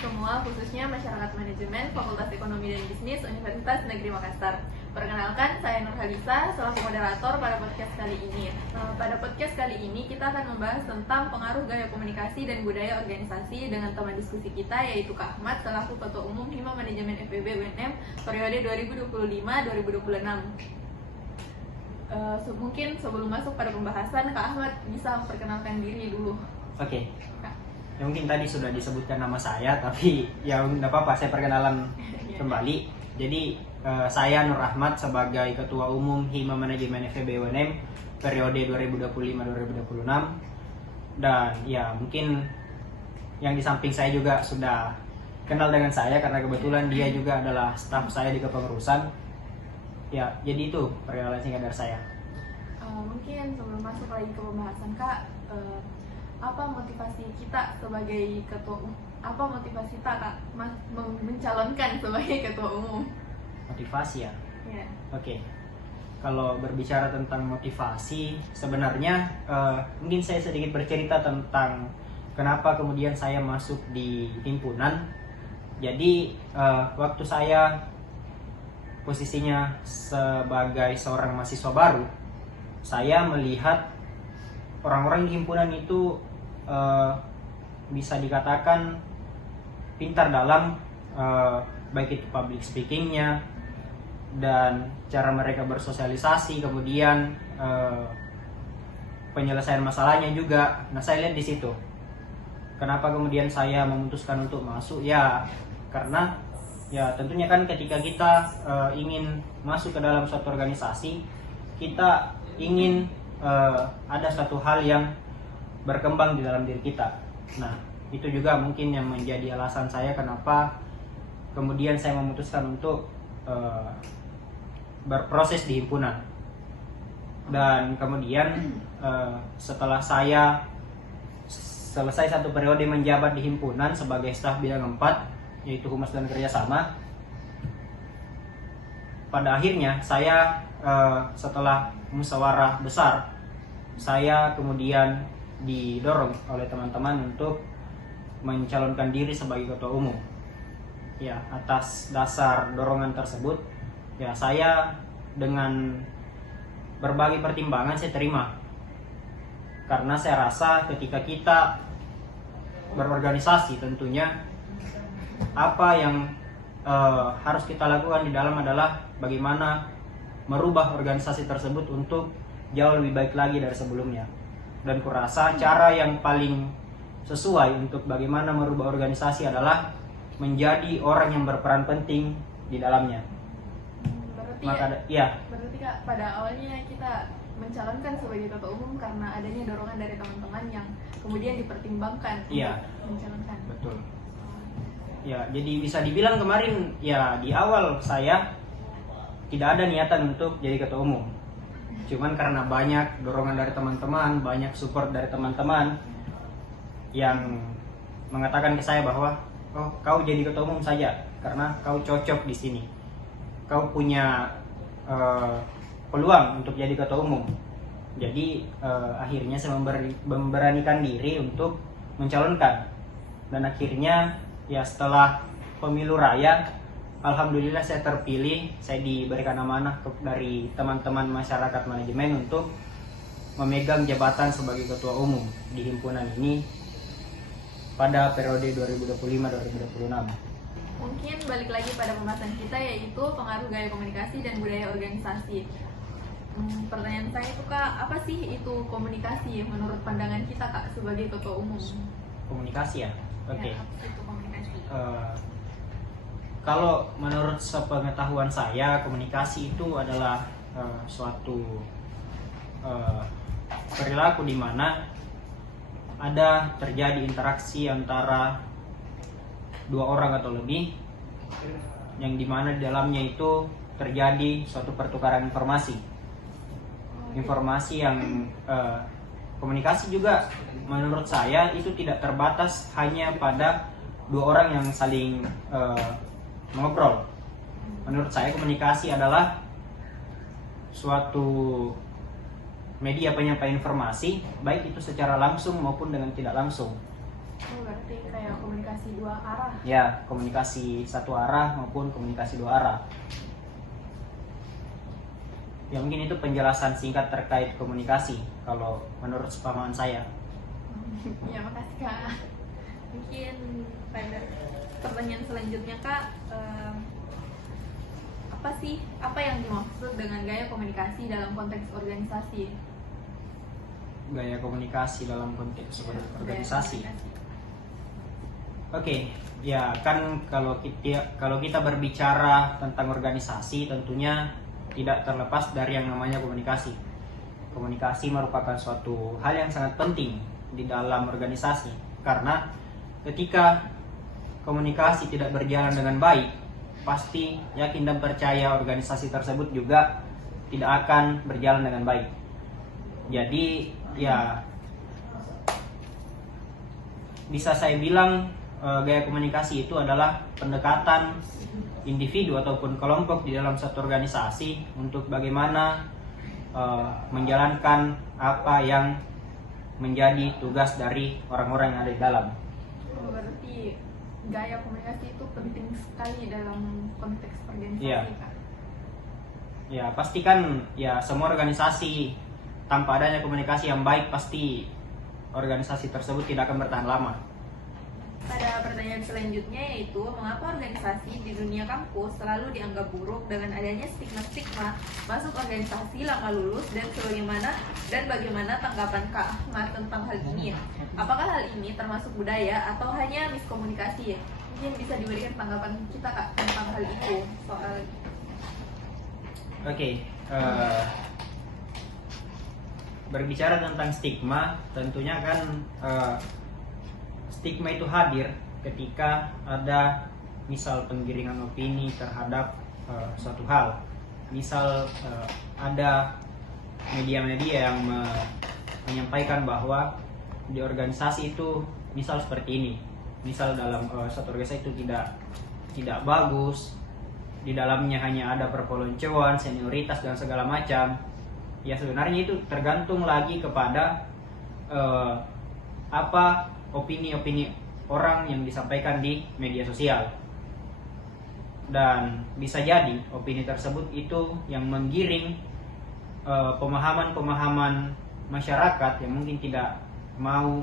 semua, khususnya masyarakat manajemen Fakultas Ekonomi dan Bisnis Universitas Negeri Makassar. Perkenalkan, saya Nur Halisa selaku moderator pada podcast kali ini. Pada podcast kali ini kita akan membahas tentang pengaruh gaya komunikasi dan budaya organisasi dengan teman diskusi kita, yaitu Kak Ahmad selaku Ketua Umum Hima Manajemen FEB UNM periode 2025-2026. Mungkin sebelum masuk pada pembahasan, Kak Ahmad bisa memperkenalkan diri dulu. Oke. Ya, mungkin tadi sudah disebutkan nama saya, tapi ya nggak apa-apa, saya perkenalan kembali. Jadi saya Nur Ahmad sebagai Ketua Umum Hima Manajemen FEB UNM periode 2025-2026. Dan ya mungkin yang di samping saya juga sudah kenal dengan saya karena kebetulan dia juga adalah staf saya di kepengurusan. Ya, jadi itu perkenalan singkat dari saya. Mungkin sebelum masuk lagi ke pembahasan, Kak, apa motivasi kita sebagai ketua umum? Apa motivasi kita, Kak, mencalonkan sebagai ketua umum? Motivasi ya? Yeah. Oke. Kalau berbicara tentang motivasi, sebenarnya mungkin saya sedikit bercerita tentang kenapa kemudian saya masuk di himpunan. Jadi waktu saya posisinya sebagai seorang mahasiswa baru, saya melihat orang-orang di himpunan itu bisa dikatakan pintar dalam baik itu public speakingnya dan cara mereka bersosialisasi, kemudian penyelesaian masalahnya juga. Nah, saya lihat di situ. Kenapa kemudian saya memutuskan untuk masuk? Ya, karena ya tentunya kan ketika kita ingin masuk ke dalam suatu organisasi, kita ingin ada suatu hal yang berkembang di dalam diri kita. Nah, itu juga mungkin yang menjadi alasan saya kenapa kemudian saya memutuskan untuk berproses di himpunan. Dan kemudian setelah saya selesai satu periode menjabat di himpunan sebagai staf bidang 4, yaitu Humas dan Kerjasama, pada akhirnya saya setelah musyawarah besar, saya kemudian didorong oleh teman-teman untuk mencalonkan diri sebagai ketua umum. Ya, atas dasar dorongan tersebut, ya saya dengan berbagai pertimbangan saya terima. Karena saya rasa ketika kita berorganisasi, tentunya apa yang harus kita lakukan di dalam adalah bagaimana merubah organisasi tersebut untuk jauh lebih baik lagi dari sebelumnya. Dan kurasa cara yang paling sesuai untuk bagaimana merubah organisasi adalah menjadi orang yang berperan penting di dalamnya. Berarti Kak, pada awalnya kita mencalonkan sebagai ketua umum karena adanya dorongan dari teman-teman yang kemudian dipertimbangkan untuk mencalonkan. Betul. Ya, jadi bisa dibilang kemarin ya di awal saya tidak ada niatan untuk jadi ketua umum. Cuman karena banyak dorongan dari teman-teman, banyak support dari teman-teman yang mengatakan ke saya bahwa kau jadi ketua umum saja karena kau cocok di sini. Kau punya peluang untuk jadi ketua umum. Jadi akhirnya saya memberanikan diri untuk mencalonkan. Dan akhirnya ya setelah pemilu raya, alhamdulillah saya terpilih. Saya diberikan amanah dari teman-teman masyarakat manajemen untuk memegang jabatan sebagai ketua umum di himpunan ini pada periode 2025-2026. Mungkin balik lagi pada pembahasan kita, yaitu pengaruh gaya komunikasi dan budaya organisasi. Pertanyaan saya itu, Kak, apa sih itu komunikasi menurut pandangan kita, Kak, sebagai ketua umum? Komunikasi ya? Oke. Ya, apa itu komunikasi? Kalau menurut sepengetahuan saya, komunikasi itu adalah suatu perilaku di mana ada terjadi interaksi antara dua orang atau lebih, yang dimana di dalamnya itu terjadi suatu pertukaran informasi. Informasi yang komunikasi juga menurut saya itu tidak terbatas hanya pada dua orang yang saling mengobrol. Menurut saya komunikasi adalah suatu media penyampaian informasi, baik itu secara langsung maupun dengan tidak langsung. Oh, berarti kayak komunikasi dua arah. Ya, komunikasi satu arah maupun komunikasi dua arah. Ya mungkin itu penjelasan singkat terkait komunikasi kalau menurut sepahaman saya. Ya, makasih Kak. Mungkin pada pertanyaan selanjutnya Kak, apa yang dimaksud dengan gaya komunikasi dalam konteks organisasi? Gaya komunikasi dalam konteks Ya, organisasi. gaya komunikasi. Oke, ya kan kalau kita berbicara tentang organisasi tentunya tidak terlepas dari yang namanya komunikasi. Komunikasi merupakan suatu hal yang sangat penting di dalam organisasi karena ketika komunikasi tidak berjalan dengan baik, pasti yakin dan percaya organisasi tersebut juga tidak akan berjalan dengan baik. Jadi ya bisa saya bilang gaya komunikasi itu adalah pendekatan individu ataupun kelompok di dalam satu organisasi untuk bagaimana menjalankan apa yang menjadi tugas dari orang-orang yang ada di dalam. Oh, berarti gaya komunikasi itu penting sekali dalam konteks organisasi Iya. Kak. Ya pastikan ya semua organisasi tanpa adanya komunikasi yang baik pasti organisasi tersebut tidak akan bertahan lama. Pada pertanyaan selanjutnya yaitu mengapa organisasi di dunia kampus selalu dianggap buruk dengan adanya stigma-stigma masuk organisasi lama lulus dan bagaimana tanggapan Kak Ahmad tentang hal ini? Apakah hal ini termasuk budaya atau hanya miskomunikasi ya? Mungkin bisa diberikan tanggapan kita Kak tentang hal itu soal. Oke, berbicara tentang stigma, tentunya kan stigma itu hadir ketika ada misal penggiringan opini terhadap suatu hal. Misal ada media-media yang menyampaikan bahwa di organisasi itu misal seperti ini. Misal dalam suatu organisasi itu tidak bagus, di dalamnya hanya ada perpeloncoan, senioritas dan segala macam. Ya sebenarnya itu tergantung lagi kepada apa opini-opini orang yang disampaikan di media sosial. Dan bisa jadi opini tersebut itu yang menggiring pemahaman-pemahaman masyarakat yang mungkin tidak mau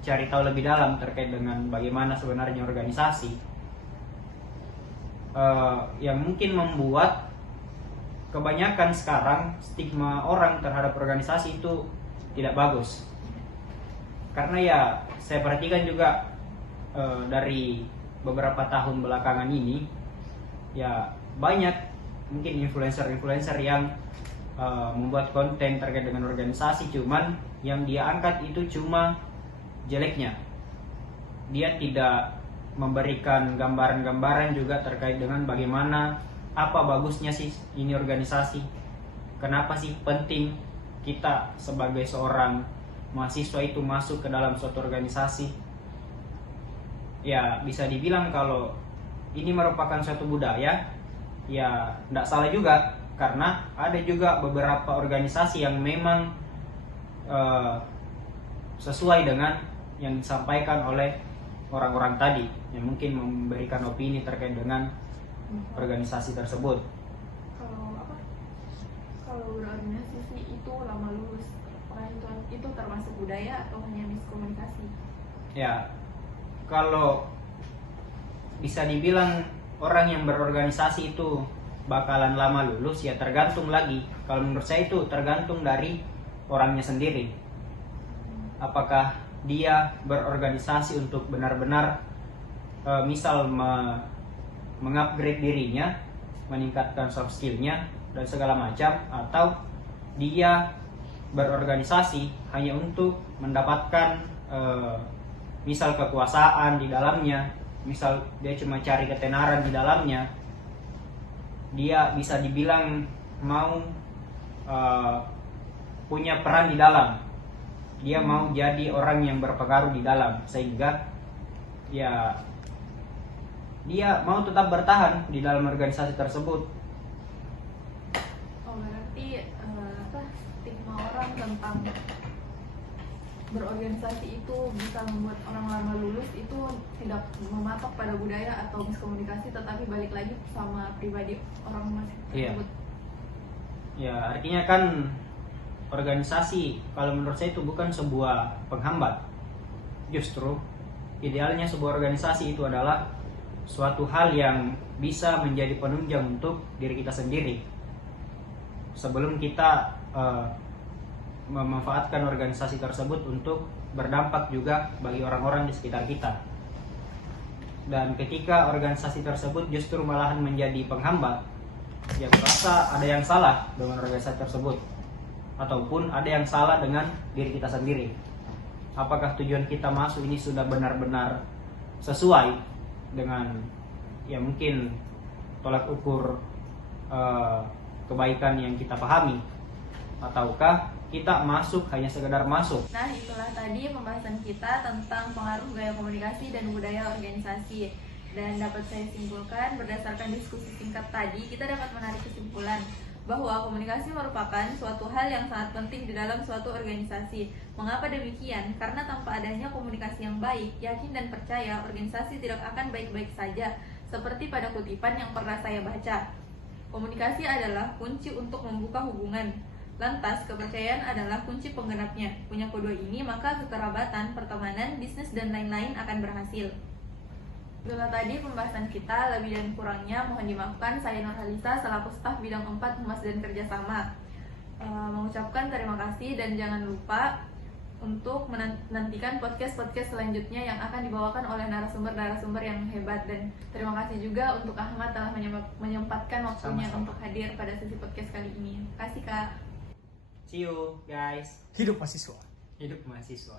cari tahu lebih dalam terkait dengan bagaimana sebenarnya organisasi, yang mungkin membuat kebanyakan sekarang stigma orang terhadap organisasi itu tidak bagus. Karena ya saya perhatikan juga dari beberapa tahun belakangan ini ya banyak mungkin influencer-influencer yang membuat konten terkait dengan organisasi, cuman yang dia angkat itu cuma jeleknya. Dia tidak memberikan gambaran-gambaran juga terkait dengan bagaimana apa bagusnya sih ini organisasi. Kenapa sih penting kita sebagai seorang mahasiswa itu masuk ke dalam suatu organisasi. Ya bisa dibilang kalau ini merupakan suatu budaya, ya tidak salah juga, karena ada juga beberapa organisasi yang memang sesuai dengan yang disampaikan oleh orang-orang tadi yang mungkin memberikan opini terkait dengan organisasi tersebut. Kalau berorganisasi itu lama lulus, apakah itu termasuk budaya atau hanya miskomunikasi? Ya, kalau bisa dibilang orang yang berorganisasi itu bakalan lama lulus, ya tergantung lagi. Kalau menurut saya itu tergantung dari orangnya sendiri. Apakah dia berorganisasi untuk benar-benar misal mengupgrade dirinya, meningkatkan soft skillnya dan segala macam, atau dia berorganisasi hanya untuk mendapatkan misal kekuasaan di dalamnya, misal dia cuma cari ketenaran di dalamnya. Dia bisa dibilang mau punya peran di dalam, dia mau jadi orang yang berpengaruh di dalam, sehingga ya dia mau tetap bertahan di dalam organisasi tersebut. Oh, berarti stigma orang tentang berorganisasi itu bisa membuat orang lama lulus itu tidak mematok pada budaya atau miskomunikasi, tetapi balik lagi sama pribadi orang tersebut. Ya, artinya kan organisasi kalau menurut saya itu bukan sebuah penghambat. Justru idealnya sebuah organisasi itu adalah suatu hal yang bisa menjadi penunjang untuk diri kita sendiri. Sebelum kita memanfaatkan organisasi tersebut untuk berdampak juga bagi orang-orang di sekitar kita. Dan ketika organisasi tersebut justru malahan menjadi penghambat, ya kurasa ada yang salah dengan organisasi tersebut, ataupun ada yang salah dengan diri kita sendiri. Apakah tujuan kita masuk ini sudah benar-benar sesuai dengan ya mungkin tolak ukur kebaikan yang kita pahami, ataukah kita masuk hanya sekedar masuk. Nah, itulah tadi pembahasan kita tentang pengaruh gaya komunikasi dan budaya organisasi. Dan dapat saya simpulkan berdasarkan diskusi singkat tadi, kita dapat menarik kesimpulan bahwa komunikasi merupakan suatu hal yang sangat penting di dalam suatu organisasi. Mengapa demikian? Karena tanpa adanya komunikasi yang baik, yakin dan percaya, organisasi tidak akan baik-baik saja. Seperti pada kutipan yang pernah saya baca, komunikasi adalah kunci untuk membuka hubungan. Lantas, kepercayaan adalah kunci penggenapnya. Punya kedua ini, maka kekerabatan, pertemanan, bisnis, dan lain-lain akan berhasil. Itulah tadi pembahasan kita, lebih dan kurangnya mohon dimaafkan. Saya Nurhalisa selaku staf bidang 4 Humas dan Kerjasama mengucapkan terima kasih, dan jangan lupa untuk menantikan podcast-podcast selanjutnya yang akan dibawakan oleh narasumber-narasumber yang hebat. Dan terima kasih juga untuk Ahmad telah menyempatkan waktunya untuk hadir pada sesi podcast kali ini. Terima kasih, Kak. See you guys. Hidup mahasiswa. Hidup mahasiswa.